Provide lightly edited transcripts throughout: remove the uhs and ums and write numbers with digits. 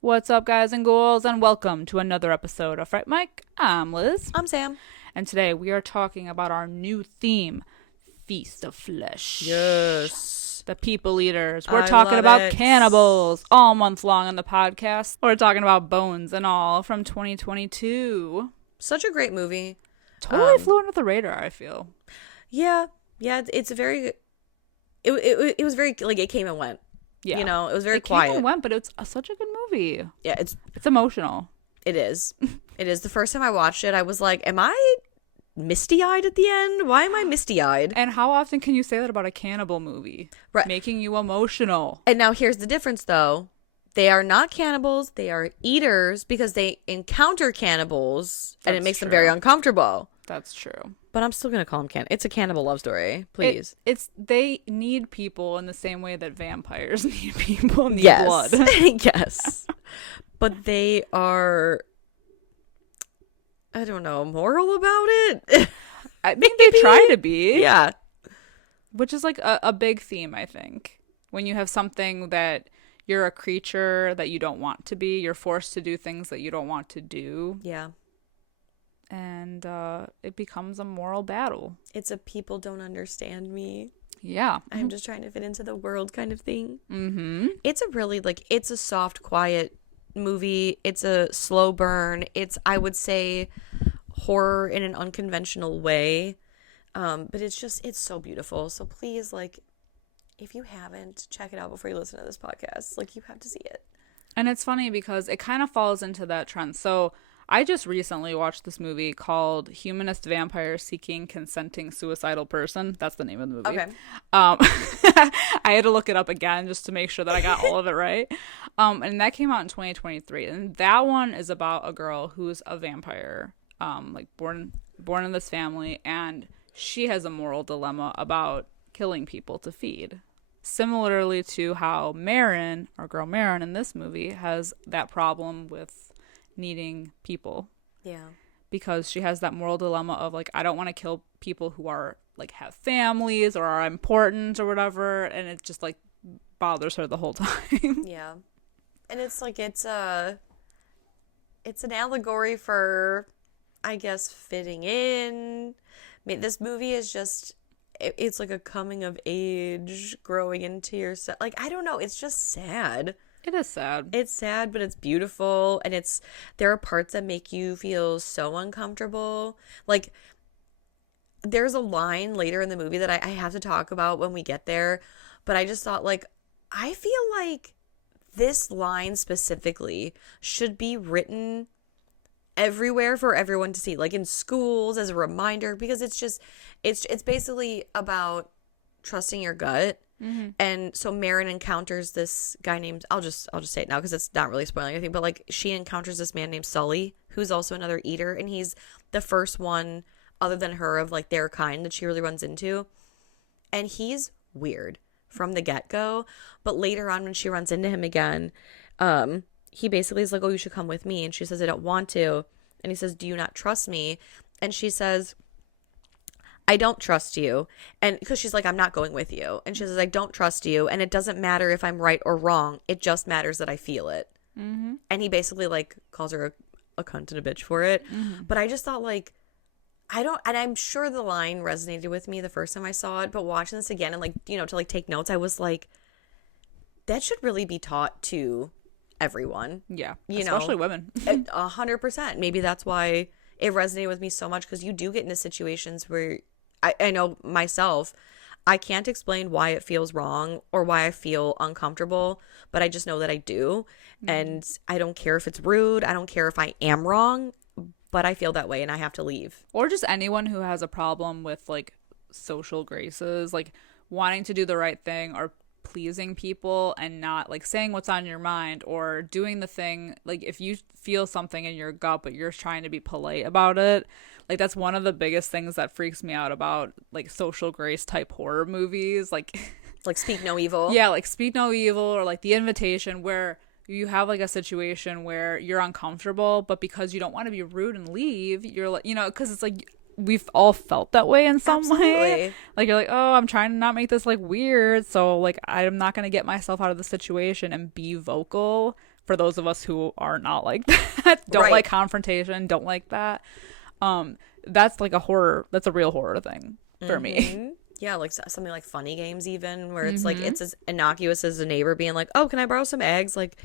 What's up, guys and ghouls, and welcome to another episode of Fright Mic. I'm Liz. I'm Sam. And today we are talking about our new theme, Feast of Flesh. Yes. The people eaters. We're talking about cannibals all month long on the podcast. We're talking about Bones and All from 2022. Such a great movie. Totally flew under the radar, I feel. Yeah. It's a very... It was very... Like, it came and went. Yeah. You know, it was very quiet. It came and went, but it's such a good movie. Yeah, it's emotional. It is. It is. The first time I watched it, I was like, am I misty-eyed at the end? Why am I misty-eyed? And how often can you say that about a cannibal movie? Right. Making you emotional. And now here's the difference, though. They are not cannibals. They are eaters because they encounter cannibals, and it makes them very uncomfortable. That's true. But I'm still going to call them It's a cannibal love story, please. They need people in the same way that vampires need people, need blood. Yes. But they are, I don't know, moral about it? I think they try to be. Yeah. Which is like a big theme, I think. When you have something that you're a creature that you don't want to be, you're forced to do things that you don't want to do. Yeah. And it becomes a moral battle. It's a people don't understand me. Yeah. I'm just trying to fit into the world kind of thing. Mm-hmm. It's a really, it's a soft, quiet movie. It's a slow burn. It's, I would say, horror in an unconventional way. But it's so beautiful. So please, if you haven't, check it out before you listen to this podcast. You have to see it. And it's funny because it kind of falls into that trend. So I just recently watched this movie called Humanist Vampire Seeking Consenting Suicidal Person. That's the name of the movie. Okay. I had to look it up again just to make sure that I got all of it right. And that came out in 2023. And that one is about a girl who's a vampire, born in this family. And she has a moral dilemma about killing people to feed. Similarly to how Marin, our girl Marin in this movie, has that problem with needing people. Yeah. Because she has that moral dilemma of I don't want to kill people who are have families or are important or whatever, and it just bothers her the whole time. Yeah. And it's it's an allegory for, I guess, fitting in. I mean, this movie is just, it's like a coming of age, growing into yourself. I don't know, it's just sad. It is sad. It's sad, but it's beautiful, and there are parts that make you feel so uncomfortable. There's a line later in the movie that I have to talk about when we get there, but I just thought, I feel like this line specifically should be written everywhere for everyone to see, in schools as a reminder, because it's basically about trusting your gut. Mm-hmm. And so Marin encounters this guy named, I'll just say it now because it's not really spoiling anything, but she encounters this man named Sully, who's also another eater, and he's the first one other than her of their kind that she really runs into. And he's weird from the get-go, but later on when she runs into him again, he basically is like, oh, you should come with me. And she says, I don't want to. And he says, do you not trust me? And she says, I don't trust you. And because she's like, I'm not going with you. And she says, I don't trust you. And it doesn't matter if I'm right or wrong. It just matters that I feel it. Mm-hmm. And he basically calls her a cunt and a bitch for it. Mm-hmm. But I just thought and I'm sure the line resonated with me the first time I saw it, but watching this again and to take notes, I was like, that should really be taught to everyone. Yeah. Especially women. 100%. Maybe that's why it resonated with me so much, because you do get into situations where I know myself, I can't explain why it feels wrong or why I feel uncomfortable, but I just know that I do. Mm-hmm. And I don't care if it's rude. I don't care if I am wrong, but I feel that way and I have to leave. Or just anyone who has a problem with social graces, wanting to do the right thing or pleasing people and not like saying what's on your mind or doing the thing, like if you feel something in your gut but you're trying to be polite about it, like that's one of the biggest things that freaks me out about like social grace type horror movies, like Speak No Evil. yeah, like Speak No Evil or like The Invitation, where you have like a situation where you're uncomfortable, but because you don't want to be rude and leave, you're like, you know, because it's like we've all felt that way in some way. Like you're like, oh, I'm trying to not make this like weird, so like I'm not gonna get myself out of the situation and be vocal. For those of us who are not like that, don't like confrontation, don't like that. That's like a horror. That's a real horror thing for me. Yeah, like something like Funny Games, even where it's like it's as innocuous as a neighbor being like, "Oh, can I borrow some eggs?" Like,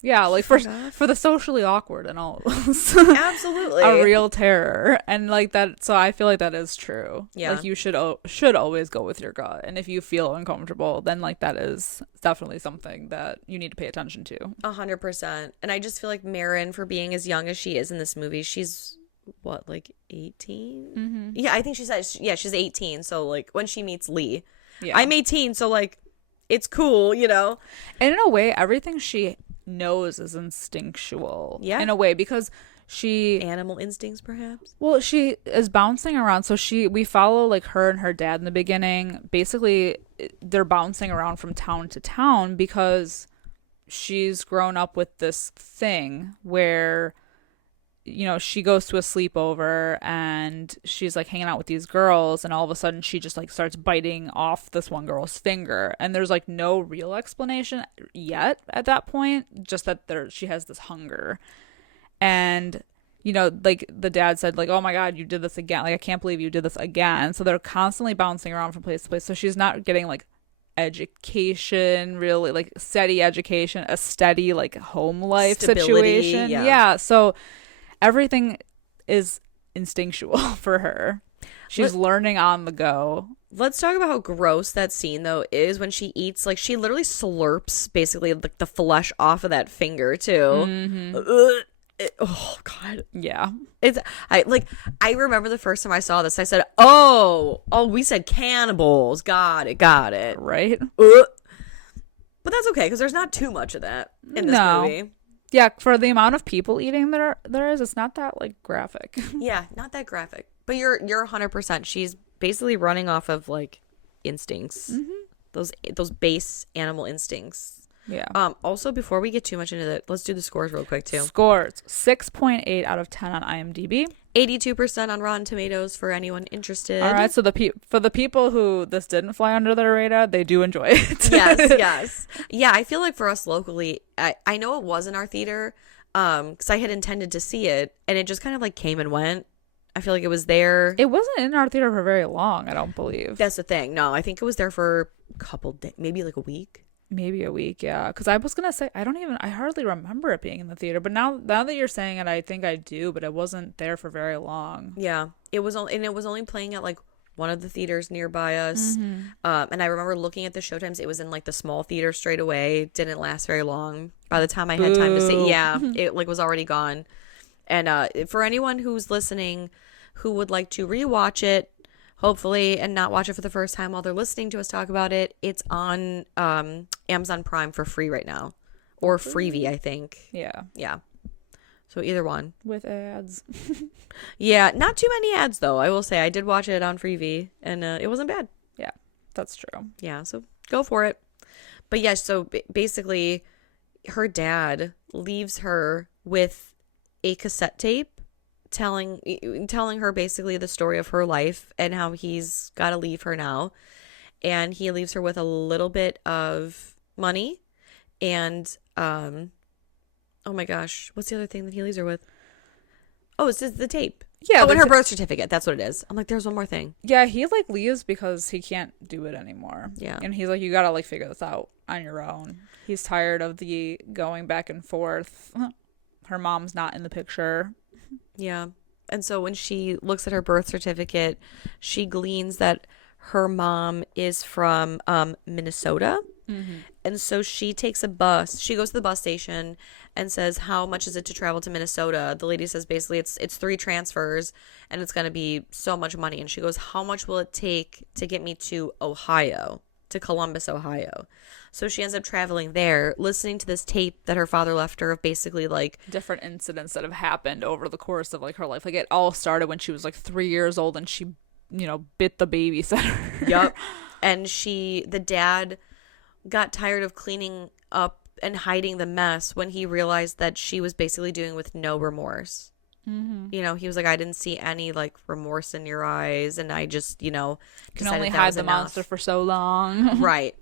yeah, like for the socially awkward and all. Absolutely, a real terror, and like that. So I feel like that is true. Yeah, like you should always go with your gut, and if you feel uncomfortable, then like that is definitely something that you need to pay attention to. 100%. And I just feel like Marin, for being as young as she is in this movie, she's what, like 18? Yeah, I think she said she's 18. So like when she meets Lee, I'm 18, so like it's cool, you know. And in a way, everything she knows is instinctual. Yeah, in a way, because she animal instincts, perhaps. Well, she is bouncing around, so we follow like her and her dad in the beginning. Basically, they're bouncing around from town to town because she's grown up with this thing where, you know, she goes to a sleepover and she's like hanging out with these girls, and all of a sudden she just like starts biting off this one girl's finger, and there's like no real explanation yet at that point, just that she has this hunger. And, you know, like the dad said, like, oh my God, you did this again. Like, I can't believe you did this again. So they're constantly bouncing around from place to place. So she's not getting like education, really like steady education, a steady like home life stability, situation. Yeah. So everything is instinctual for her. She's learning on the go. Let's talk about how gross that scene though is when she eats. Like, she literally slurps basically like the flesh off of that finger too. Oh God. Yeah. I remember the first time I saw this, I said, oh, we said cannibals. Got it. Right. But that's okay, because there's not too much of that in this movie. Yeah, for the amount of people eating there is, it's not that like graphic. Yeah, not that graphic. But you're 100%. She's basically running off of like instincts. Those base animal instincts. Yeah. Also, before we get too much into that, let's do the scores real quick too. Scores: 6.8 out of 10 on IMDb. 82% on Rotten Tomatoes for anyone interested. All right, so for the people who this didn't fly under their radar, they do enjoy it. Yes. Yeah, I feel like for us locally, I know it was in our theater, because I had intended to see it, and it just kind of like came and went. I feel like it was there. It wasn't in our theater for very long, I don't believe. That's the thing. No, I think it was there for a couple days, maybe like a week. Maybe a week, yeah. Because I was gonna say I hardly remember it being in the theater, but now that you're saying it, I think I do. But it wasn't there for very long. Yeah, it was only playing at like one of the theaters nearby us. And I remember looking at the showtimes. It was in like the small theater straight away. Didn't last very long. By the time I had time to see, it like was already gone. And for anyone who's listening, who would like to rewatch it, hopefully, and not watch it for the first time while they're listening to us talk about it, it's on Amazon Prime for free right now. Or Freevee, I think. Yeah. So either one. With ads. Yeah, not too many ads, though. I will say I did watch it on Freevee, and it wasn't bad. Yeah, that's true. Yeah, so go for it. But yeah, so basically, her dad leaves her with a cassette tape telling her basically the story of her life and how he's got to leave her now, and he leaves her with a little bit of money and oh my gosh, what's the other thing that he leaves her with? Oh, it's just the tape. Yeah, and her birth certificate. That's what it is. I'm like, there's one more thing. Yeah, he like leaves because he can't do it anymore. Yeah, and he's like, you gotta like figure this out on your own. He's tired of the going back and forth. Her mom's not in the picture. Yeah. And so when she looks at her birth certificate, she gleans that her mom is from Minnesota. And so she takes a bus. She goes to the bus station and says, how much is it to travel to Minnesota? The lady says basically it's 3 transfers and it's going to be so much money. And she goes, how much will it take to get me to Ohio? to Columbus, Ohio. So she ends up traveling there, listening to this tape that her father left her of basically like different incidents that have happened over the course of like her life. Like it all started when she was like 3 years old and she, bit the babysitter. Yep. And the dad got tired of cleaning up and hiding the mess when he realized that she was basically doing with no remorse. Mm-hmm. He was like, I didn't see any like remorse in your eyes, and I just, can only hide the monster for so long. Right.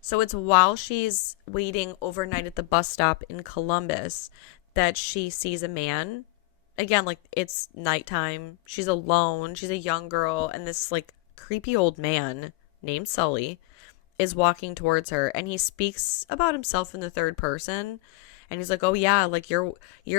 So it's while she's waiting overnight at the bus stop in Columbus that she sees a man. Again, like it's nighttime. She's alone. She's a young girl, and this like creepy old man named Sully is walking towards her, and he speaks about himself in the third person. And he's like, oh yeah, like you're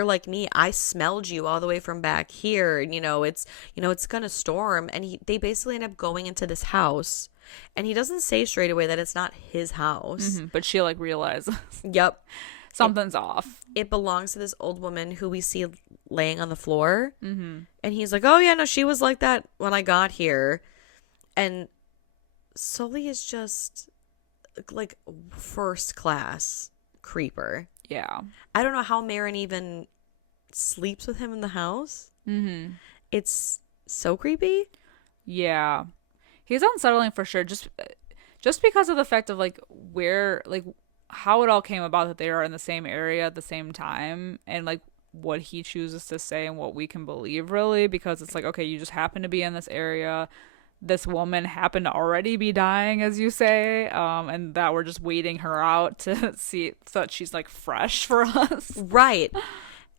like me. I smelled you all the way from back here. And it's gonna storm. And they basically end up going into this house. And he doesn't say straight away that it's not his house. Mm-hmm, but she like realizes. Yep. Something's off. It belongs to this old woman who we see laying on the floor. Mm-hmm. And he's like, oh yeah, no, she was like that when I got here. And Sully is just like first class creeper. Yeah. I don't know how Marin even sleeps with him in the house. Mm-hmm. It's so creepy. Yeah. He's unsettling for sure. Just because of the fact of like where, like how it all came about that they are in the same area at the same time, and like what he chooses to say and what we can believe really, because it's like, okay, you just happen to be in this area. This woman happened to already be dying, as you say, and that we're just waiting her out to see so that she's like fresh for us. Right.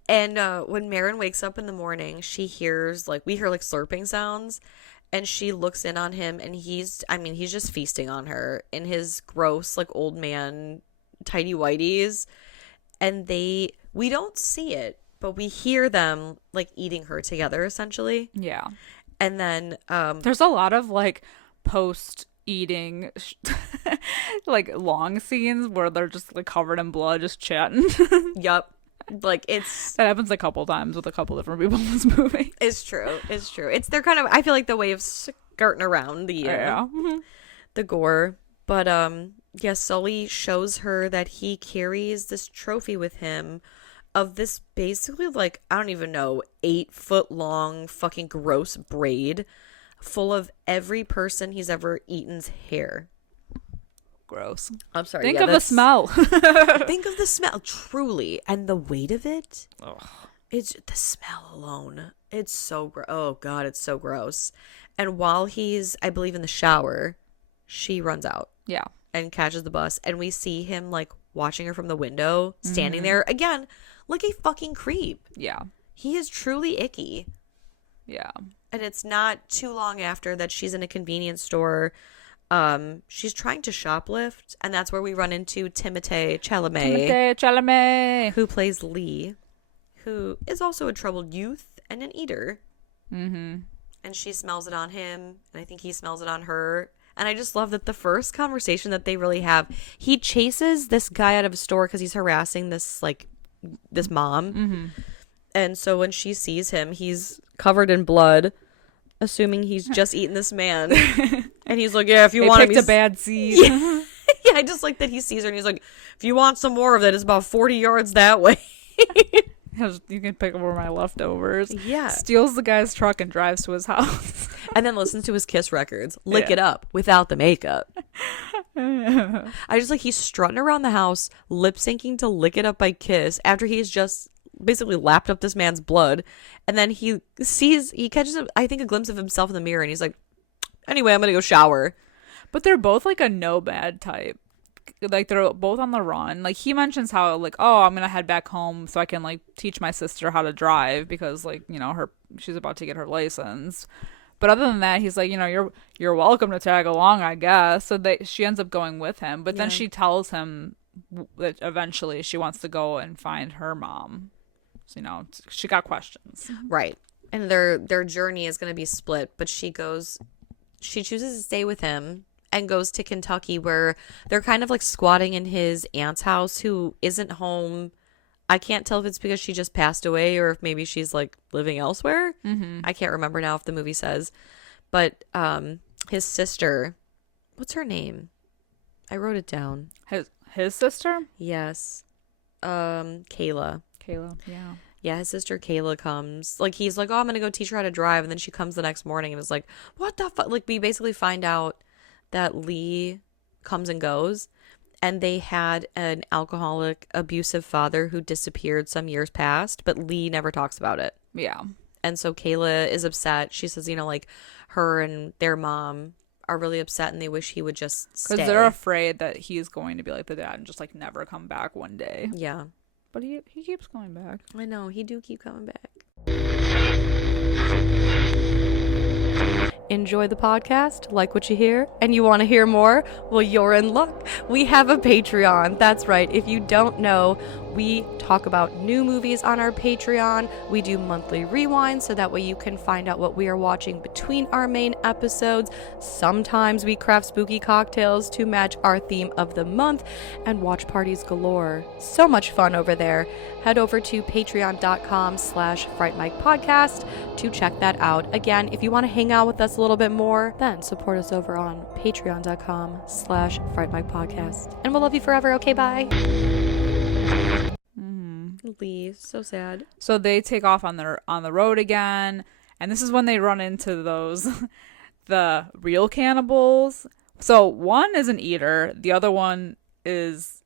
And when Marin wakes up in the morning, we hear like slurping sounds, and she looks in on him, and he's just feasting on her in his gross like old man tidy whities, and we don't see it, but we hear them like eating her together essentially. Yeah. And then there's a lot of like post eating like long scenes where they're just like covered in blood just chatting. Yup. Like that happens a couple times with a couple different people in this movie. It's true. They're kind of, I feel like, the way of skirting around the gore. But Sully shows her that he carries this trophy with him of this basically like, I don't even know, 8-foot long fucking gross braid full of every person he's ever eaten's hair. Gross. I'm sorry. Think of the smell. Think of the smell, truly. And the weight of it. Ugh. It's the smell alone. It's so gross. Oh God, it's so gross. And while he's, I believe, in the shower, she runs out. Yeah. And catches the bus. And we see him like watching her from the window, standing there again, like a fucking creep. Yeah. He is truly icky. Yeah. And it's not too long after that she's in a convenience store. She's trying to shoplift, and that's where we run into Timothée Chalamat, who plays Lee, who is also a troubled youth and an eater. Mm-hmm. And she smells it on him, and I think he smells it on her. And I just love that the first conversation that they really have, he chases this guy out of a store because he's harassing this mom. Mm-hmm. And so when she sees him, he's covered in blood, assuming he's just eaten this man. And he's like, yeah, if you want picked a bad seed. Yeah. Yeah, I just like that he sees her and he's like, if you want some more of that, it's about 40 yards that way. You can pick over my leftovers. Yeah. Steals the guy's truck and drives to his house. And then listens to his Kiss records. Lick it up without the makeup. I just like, he's strutting around the house, lip syncing to Lick It Up by Kiss after he's just basically lapped up this man's blood. And then he catches, I think, a glimpse of himself in the mirror, and he's like, anyway, I'm gonna go shower. But they're both like a nomad type. Like they're both on the run. Like he mentions how like, oh, I'm gonna head back home so I can like teach my sister how to drive because like, she's about to get her license. But other than that, he's like, you're welcome to tag along, I guess. So she ends up going with him. But then she tells him that eventually she wants to go and find her mom. So, she got questions. Right. And their journey is going to be split. But she chooses to stay with him and goes to Kentucky, where they're kind of like squatting in his aunt's house, who isn't home. I can't tell if it's because she just passed away or if maybe she's like living elsewhere. Mm-hmm. I can't remember now if the movie says. But his sister, what's her name? I wrote it down. His sister? Yes. Kayla. Yeah. Yeah, his sister Kayla comes. Like, he's like, oh, I'm going to go teach her how to drive. And then she comes the next morning and is like, what the fuck? Like, we basically find out that Lee comes and goes. And they had an alcoholic, abusive father who disappeared some years past. But Lee never talks about it. Yeah. And so Kayla is upset. She says, you know, like, her and their mom are really upset and they wish he would just stay. Because they're afraid that he's going to be like the dad and just, like, never come back one day. Yeah. But he keeps going back. I know. He do keep coming back. Enjoy the podcast, like what you hear, and you want to hear more? Well, you're in luck. We have a Patreon. That's right. If you don't know, we talk about new movies on our Patreon. We do monthly rewinds so that way you can find out what we are watching between our main episodes. Sometimes we craft spooky cocktails to match our theme of the month and watch parties galore. So much fun over there. Head over to patreon.com/Fright Mic podcast to check that out. Again, if you want to hang out with us a little bit more, then support us over on patreon.com/Fright Mic podcast. And we'll love you forever. Okay, bye. Leave. So sad. So they take off on the road again, and this is when they run into those the real cannibals. So one is an eater, the other one is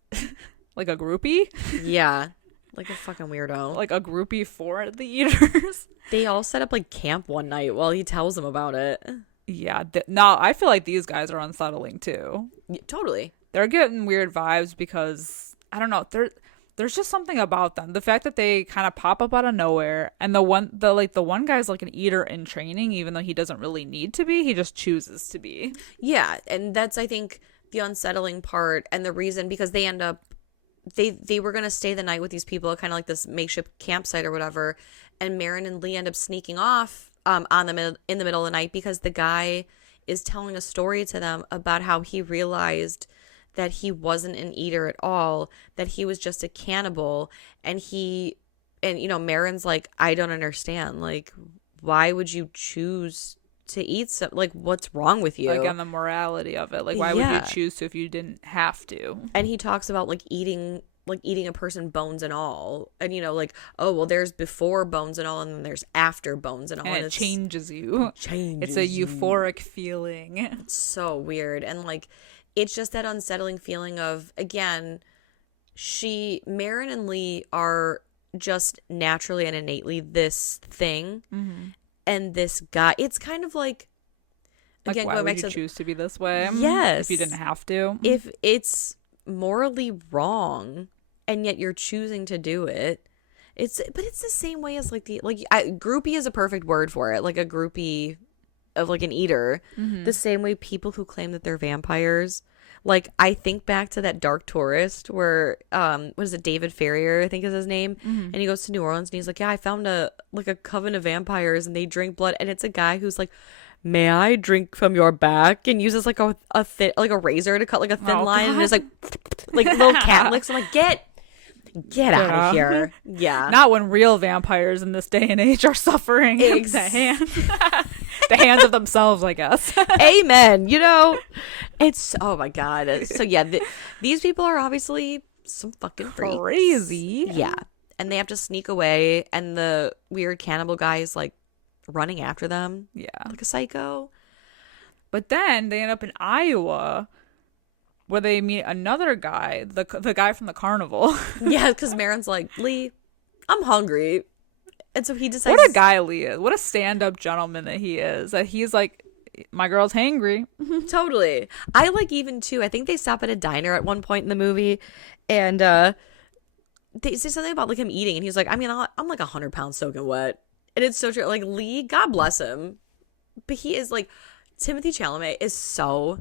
like a groupie. Yeah. Like a fucking weirdo. Like a groupie for the eaters. They all set up like camp one night while he tells them about it. Yeah. No, I feel like these guys are unsettling too. Yeah, totally. They're getting weird vibes because, I don't know, there's just something about them. The fact that they kind of pop up out of nowhere, and the one guy's like an eater in training, even though he doesn't really need to be, he just chooses to be. Yeah, and that's, I think, the unsettling part, and the reason, because they end up, they were going to stay the night with these people at kind of like this makeshift campsite or whatever, and Marin and Lee end up sneaking off in the middle of the night because the guy is telling a story to them about how he realized that he wasn't an eater at all, that he was just a cannibal. And you know, Marin's like, I don't understand. Like, why would you choose to eat some, like, what's wrong with you? Like, on the morality of it. Like, why would you choose to if you didn't have to? And he talks about like eating a person bones and all. And, you know, like, oh, well, there's before bones and all, and then there's after bones and all. And it changes you. It's a euphoric feeling. It's so weird. And like, it's just that unsettling feeling of, again, Marin and Lee are just naturally and innately this thing. Mm-hmm. And this guy, it's kind of like, again, why would you choose to be this way? Yes. If you didn't have to. If it's morally wrong, and yet you're choosing to do it. But it's the same way as like groupie is a perfect word for it. Like a groupie of like an eater. Mm-hmm. The same way people who claim that they're vampires. Like, I think back to that Dark Tourist where, what is it, David Ferrier, I think is his name. Mm-hmm. And he goes to New Orleans and he's like, yeah, I found a coven of vampires and they drink blood. And it's a guy who's like, may I drink from your back? And uses like a razor to cut like a thin line. God. And there's like little cat licks. I'm like, get out of here. Yeah. Not when real vampires in this day and age are suffering at the hands of themselves, I guess. Amen. You know, it's, oh my God. So yeah, these people are obviously some fucking freaks. Crazy. Yeah. And they have to sneak away, and the weird cannibal guy is like running after them. Yeah. Like a psycho. But then they end up in Iowa, where they meet another guy, the guy from the carnival. Yeah, because Marin's like, Lee, I'm hungry. And so he decides. What a guy Lee is. What a stand-up gentleman that he is. That he's like, my girl's hangry. Totally. I like, even too, I think they stop at a diner at one point in the movie, and they say something about like him eating, and he's like, I mean, I'm like 100 pounds soaking wet. And it's so true. Like, Lee, God bless him. But he is like, Timothée Chalamat is so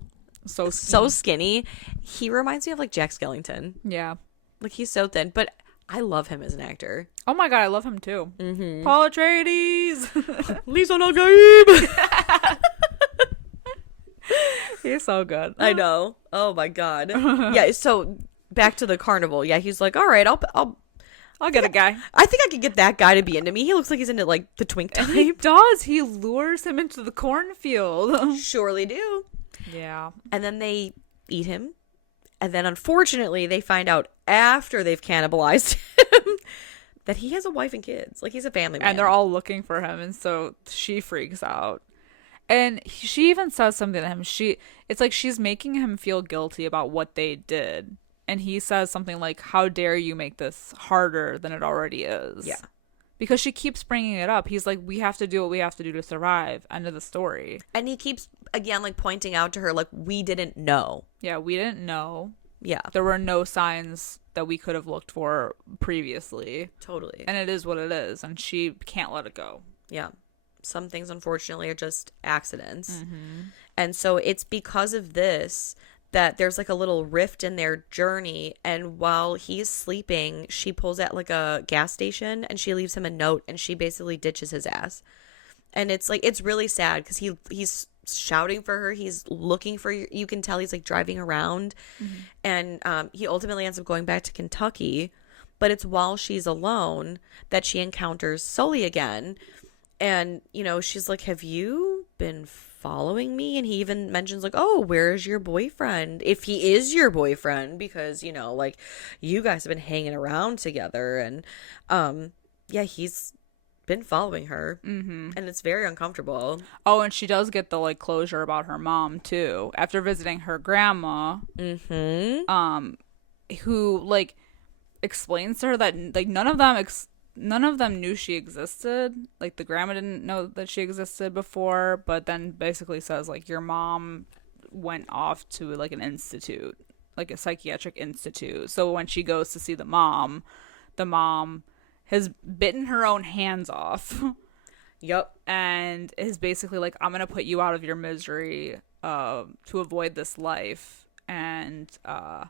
skinny. He reminds me of like Jack Skellington. Yeah. Like, he's so thin, but I love him as an actor. Oh my God, I love him too. Mm-hmm. Paul Atreides. Lisa Nagaib. He's so good. I know. Oh my God. Yeah. So back to the carnival. Yeah. He's like, all right, I'll get a guy. I think I could get that guy to be into me. He looks like he's into like the twink type. And he does. He lures him into the cornfield. Surely do. Yeah. And then they eat him. And then unfortunately they find out after they've cannibalized him that he has a wife and kids. Like, he's a family man. And they're all looking for him, and so she freaks out. And she even says something to him. It's like she's making him feel guilty about what they did. And he says something like, how dare you make this harder than it already is? Yeah. Because she keeps bringing it up. He's like, we have to do what we have to do to survive. End of the story. And he keeps, again, like, pointing out to her, like, we didn't know. Yeah, we didn't know. Yeah. There were no signs that we could have looked for previously. Totally. And it is what it is. And she can't let it go. Yeah. Some things, unfortunately, are just accidents. Mm-hmm. And so it's because of this that there's like a little rift in their journey. And while he's sleeping, she pulls at like a gas station and she leaves him a note and she basically ditches his ass. And it's like, it's really sad because he's shouting for her. He's looking for you can tell he's like driving around. Mm-hmm. And he ultimately ends up going back to Kentucky. But it's while she's alone that she encounters Sully again. And, you know, she's like, have you been following me? And he even mentions like, oh, where's your boyfriend? If he is your boyfriend, because, you know, like, you guys have been hanging around together. And yeah, he's been following her. Mm-hmm. And it's very uncomfortable. Oh, and she does get the like closure about her mom too after visiting her grandma. Mm-hmm. Who like explains to her that like none of them knew she existed. Like, the grandma didn't know that she existed before, but then basically says, like, your mom went off to, like, an institute, like a psychiatric institute. So when she goes to see the mom has bitten her own hands off. Yep. And is basically like, I'm going to put you out of your misery to avoid this life. And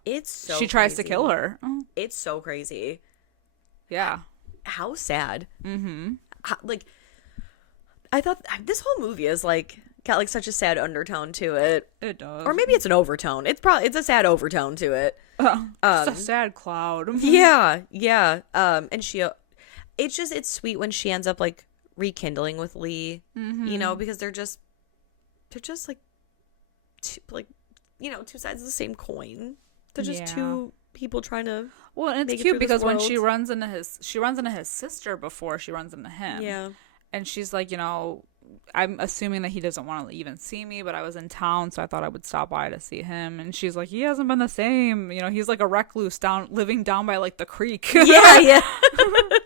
it's so she tries crazy. to kill her. It's so crazy. Yeah. How sad. Mm-hmm. Like, I thought this whole movie is like got like such a sad undertone to it. It does. Or maybe it's an overtone. It's a sad overtone to it. It's a sad cloud. Yeah. And it's sweet when she ends up like rekindling with Lee. Mm-hmm. You know, because they're just like two sides of the same coin. They're just two people trying to. Well, and it's cute because when she runs into his sister before she runs into him. Yeah. And she's like, you know, I'm assuming that he doesn't want to even see me, but I was in town, so I thought I would stop by to see him. And she's like, he hasn't been the same. You know, he's like a recluse living down by like the creek. Yeah.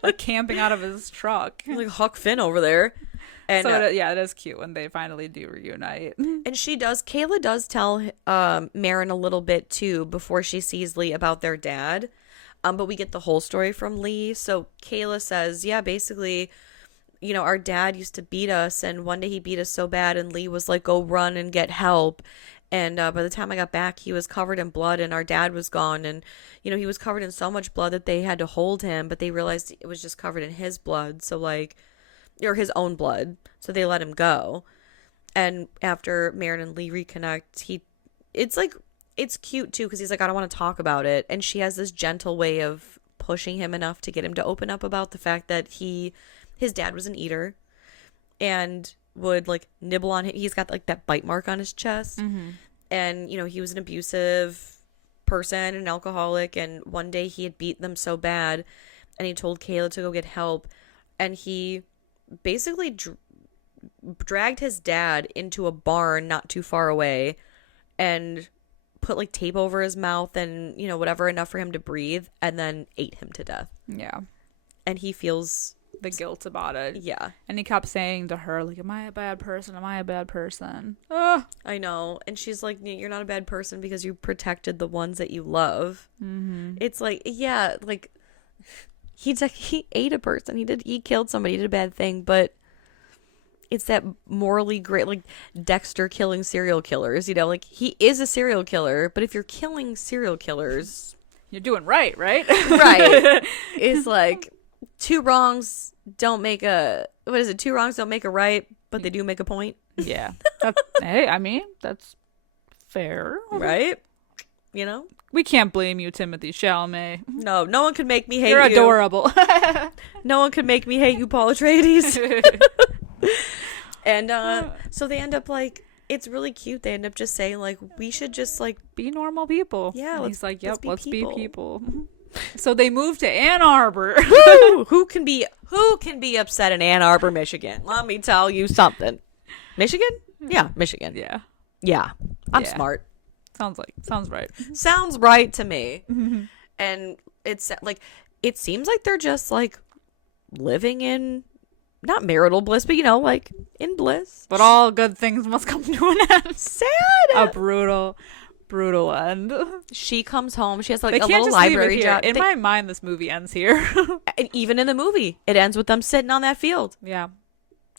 Like camping out of his truck. Like Huck Finn over there. And so it is cute when they finally do reunite. And Kayla does tell Marin a little bit too before she sees Lee about their dad. But we get the whole story from Lee. So Kayla says, yeah, basically, you know, our dad used to beat us, and one day he beat us so bad, and Lee was like, go run and get help. And by the time I got back, he was covered in blood, and our dad was gone. And, you know, he was covered in so much blood that they had to hold him, but they realized it was just covered in his blood. So, like, or his own blood. So they let him go. And after Marin and Lee reconnect, it's cute too, because he's like, I don't want to talk about it. And she has this gentle way of pushing him enough to get him to open up about the fact that his dad was an eater and would like nibble on him. He's got like that bite mark on his chest. Mm-hmm. And, you know, he was an abusive person, an alcoholic. And one day he had beat them so bad and he told Kayla to go get help. And he basically dragged his dad into a barn not too far away and put like tape over his mouth and, you know, whatever, enough for him to breathe, and then ate him to death. Yeah. And he feels the guilt about it. Yeah. And he kept saying to her, like, am I a bad person? Am I a bad person? I know. And she's like, you're not a bad person because you protected the ones that you love. Mm-hmm. It's like, yeah, like he ate a person. He killed somebody. He did a bad thing, but it's that morally great, like Dexter killing serial killers, you know, like he is a serial killer, but if you're killing serial killers, you're doing right? Right. It's like two wrongs don't make a right, but they do make a point. Yeah. Hey, I mean, that's fair. Right? You know? We can't blame you, Timothée Chalamat. No one could make me hate you. You're adorable. No one could make me hate you, Paul Atreides. And so they end up like it's really cute. They end up just saying like, we should just like be normal people. Yeah, and he's like, yep, let's be people. people. So they moved to Ann Arbor. Who can be upset in Ann Arbor, Michigan? Let me tell you something. Michigan? Yeah, Michigan. Yeah. I'm Yeah. smart. Sounds right. Sounds right to me. And it's like, it seems like they're just like living in not marital bliss, but like in bliss. But all good things must come to an end. Sad. A brutal end. She comes home. She has like They a can't little just leave it library here. job. In my mind, this movie ends here. And even in the movie, it ends with them sitting on that field. Yeah.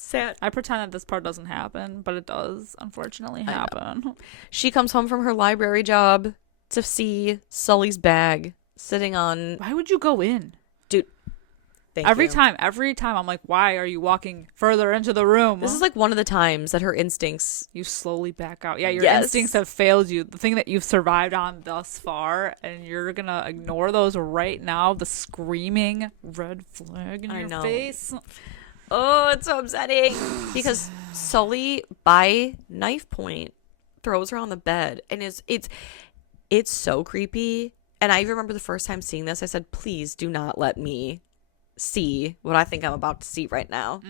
Sad. I pretend that this part doesn't happen, but it does unfortunately happen. She comes home from her library job to see Sully's bag sitting on. Why would you go in? Dude, every time I'm like, why are you walking further into the room? This is like one of the times that her instincts. You slowly back out. Yeah, your Yes. instincts have failed you. The thing that you've survived on thus far, and you're gonna ignore those right now. The screaming red flag in your face. Oh, it's so upsetting. Because Sully, by knife point, throws her on the bed. And it's so creepy. And I remember the first time seeing this, I said, please do not let me see what I think I'm about to see right now.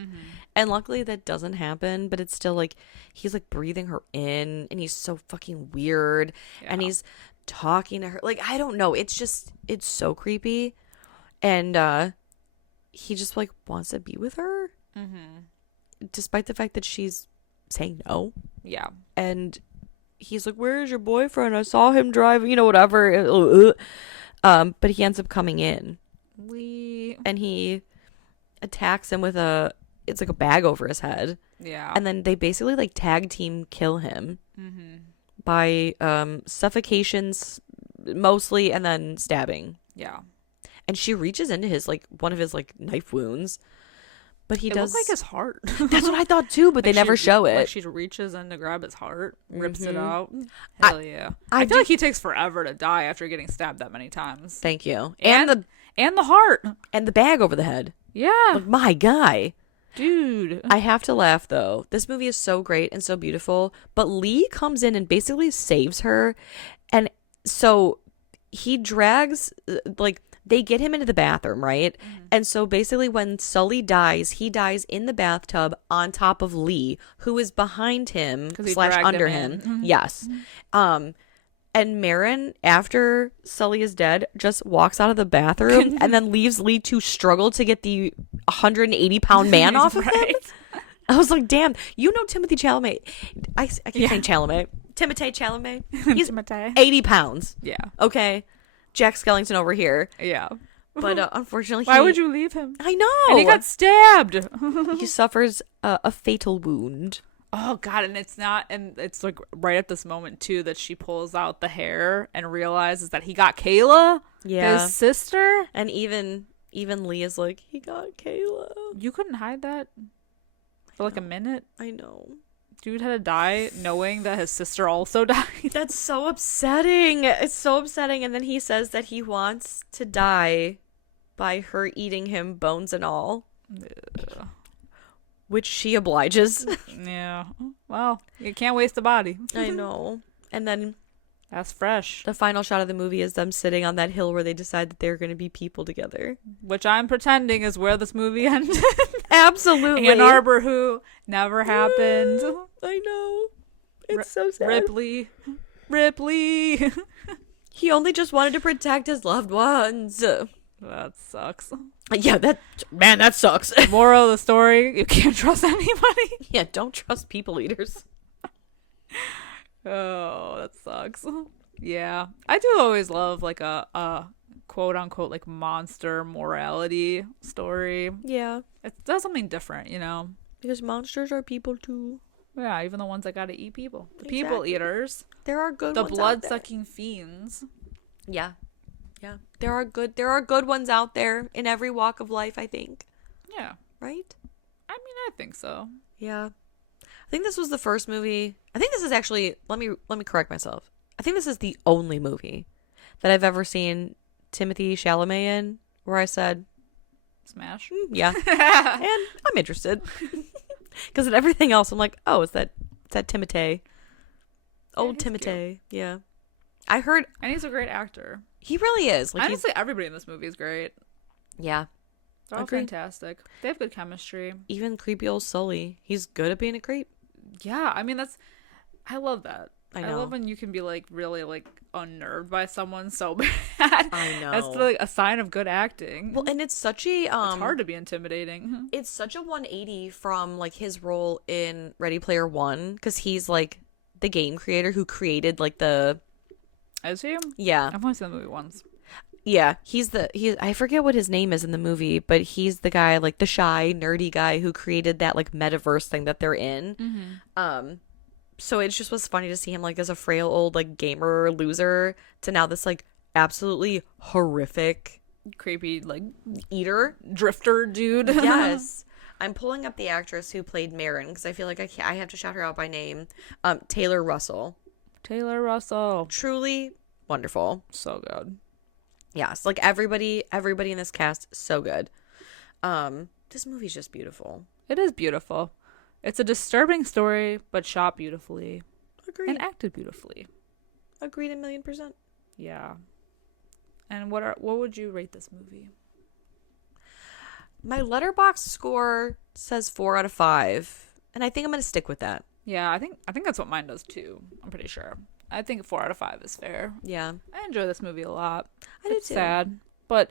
And luckily that doesn't happen. But it's still like, he's like breathing her in. And he's so fucking weird. Yeah. And he's talking to her. Like, I don't know. It's so creepy. And he just like wants to be with her, despite the fact that she's saying no. Yeah. And he's like, where's your boyfriend? I saw him driving, whatever. But he ends up coming in. And he attacks him with it's like a bag over his head. Yeah. And then they basically like tag team kill him by suffocations mostly, and then stabbing. Yeah. And she reaches into his like one of his like knife wounds, but he does look like his heart. That's what I thought too, but they never show it. Like she reaches in to grab his heart, rips it out. Hell yeah! I feel like he takes forever to die after getting stabbed that many times. Thank you. And the heart and the bag over the head. Yeah, like, my guy, dude. I have to laugh though. This movie is so great and so beautiful, but Lee comes in and basically saves her, and so he drags like. They get him into the bathroom, right? And so basically when Sully dies, he dies in the bathtub on top of Lee, who is behind him / under him. Yes. And Marin, after Sully is dead, just walks out of the bathroom and then leaves Lee to struggle to get the 180-pound man off of him. I was like, damn, Timothée Chalamet. I keep saying Chalamet. Timothée Chalamet. He's 80 pounds. Yeah. Okay. Jack Skellington over here. Yeah. But unfortunately, why would you leave him? I know. And he got stabbed. He suffers a fatal wound. Oh God! And it's like right at this moment too that she pulls out the hair and realizes that he got Kayla, his sister. And even Lee is like, he got Kayla. You couldn't hide that for like a minute. I know. Dude had to die knowing that his sister also died. That's so upsetting. It's so upsetting. And then he says that he wants to die by her eating him, bones and all. Ugh. Which she obliges. Yeah. Well, you can't waste a body. I know. And then that's fresh. The final shot of the movie is them sitting on that hill where they decide that they're going to be people together. Which I'm pretending is where this movie ended. Absolutely. Ann Arbor, who never happened. I know. It's so sad. Ripley. He only just wanted to protect his loved ones. That sucks. Yeah, that sucks. Moral of the story, you can't trust anybody. Yeah, don't trust people eaters. Oh, that sucks. Yeah. I do always love like a quote unquote like monster morality story. Yeah. It does something different, Because monsters are people too. Yeah, even the ones that gotta eat people. The people eaters. There are good ones. The blood sucking fiends. Yeah. Yeah. There are good ones out there in every walk of life, I think. Yeah. Right? I mean, I think so. Yeah. I think this was the first movie. I think this is actually, let me correct myself. I think this is the only movie that I've ever seen Timothée Chalamet in where I said, smash. Yeah. And I'm interested. Because in everything else, I'm like, oh, is that It's that Timothée. Old he's Timothée. Yeah. I heard And he's a great actor. he really is. Like Honestly, everybody in this movie is great. yeah. They're all Agreed. fantastic. They have good chemistry. Even creepy old Sully. He's good at being a creep. Yeah, I mean I love that. I know. love when you can be like really like unnerved by someone so bad. I know. That's like a sign of good acting. Well, and it's such a it's hard to be intimidating. It's such a 180 from like his role in Ready Player One, because he's like the game creator who created like the Is he? yeah I've only seen the movie once. yeah he I forget what his name is in the movie, but he's the guy, like the shy nerdy guy who created that like metaverse thing that they're in. So it just was funny to see him like as a frail old like gamer loser to now this like absolutely horrific Creepy like eater. drifter dude. Yes. I'm pulling up the actress who played Marin because I feel like I have to shout her out by name. Taylor Russell. Taylor Russell. Truly wonderful. So good. Yes, like everybody in this cast, so good. This movie's just beautiful. It is beautiful. It's a disturbing story, but shot beautifully Agreed. and acted beautifully. Agreed 1,000,000%. Yeah. And what would you rate this movie? My Letterboxd score says 4 out of 5, and I think I'm gonna stick with that. Yeah, I think that's what mine does too. I'm pretty sure. I think 4 out of 5 is fair. Yeah, I enjoy this movie a lot. I do It's too. sad, but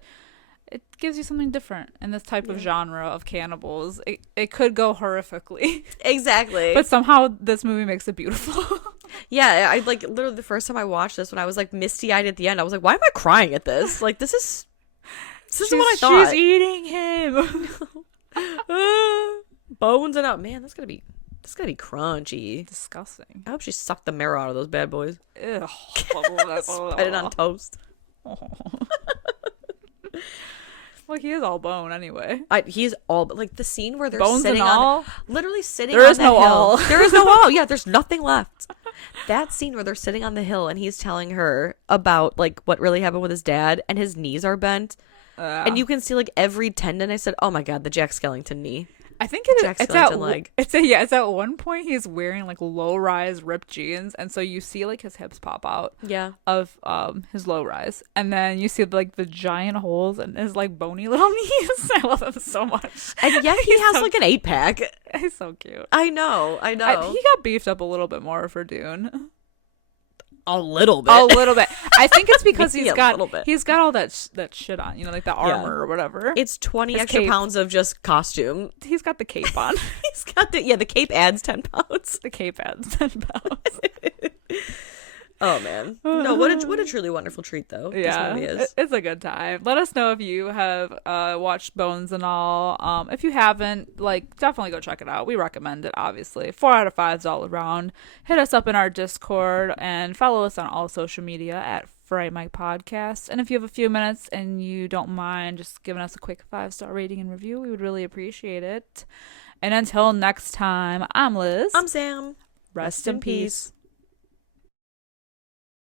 it gives you something different in this type of genre of cannibals. It could go horrifically, exactly. but somehow this movie makes it beautiful. Yeah, I like literally the first time I watched this, when I was like misty eyed at the end, I was like, why am I crying at this? Like this isn't what I thought. She's eating him. Bones and out, man. That's gonna be crunchy. Disgusting. I hope she sucked the marrow out of those bad boys. Ugh. Spread it on toast. Well, he is all bone anyway. He's all, but like the scene where they're Bones sitting and on, all? literally sitting. There on is that no hill. all. There is no all. Yeah, there's nothing left. That scene where they're sitting on the hill and he's telling her about like what really happened with his dad, and his knees are bent, and you can see like every tendon. I said, "Oh my god, the Jack Skellington knee." I think Jack it's Skellington at leg. it's at one point he's wearing like low rise ripped jeans, and so you see like his hips pop out Yeah. of his low rise, and then you see like the giant holes in his like bony little knees. I love him so much, And yet he has like an 8-pack. he's so cute. I know. He got beefed up a little bit more for Dune. A little bit. A little bit. I think it's because Maybe he's a got little bit. that shit on, like the armor or whatever. It's 20 His extra cape. pounds of just costume. He's got the cape on. He's got the cape adds 10 pounds. The cape adds 10 pounds. Oh man. No, what a truly wonderful treat though. Yeah, This movie is. it's a good time. Let us know if you have watched Bones and all. If you haven't, like, definitely go check it out. We recommend it, obviously. 4 out of 5 all around. Hit us up in our Discord and follow us on all social media at Fright Mic Podcast. And if you have a few minutes and you don't mind just giving us a quick 5-star rating and review, we would really appreciate it. And until next time, I'm Liz. I'm Sam. Rest in peace.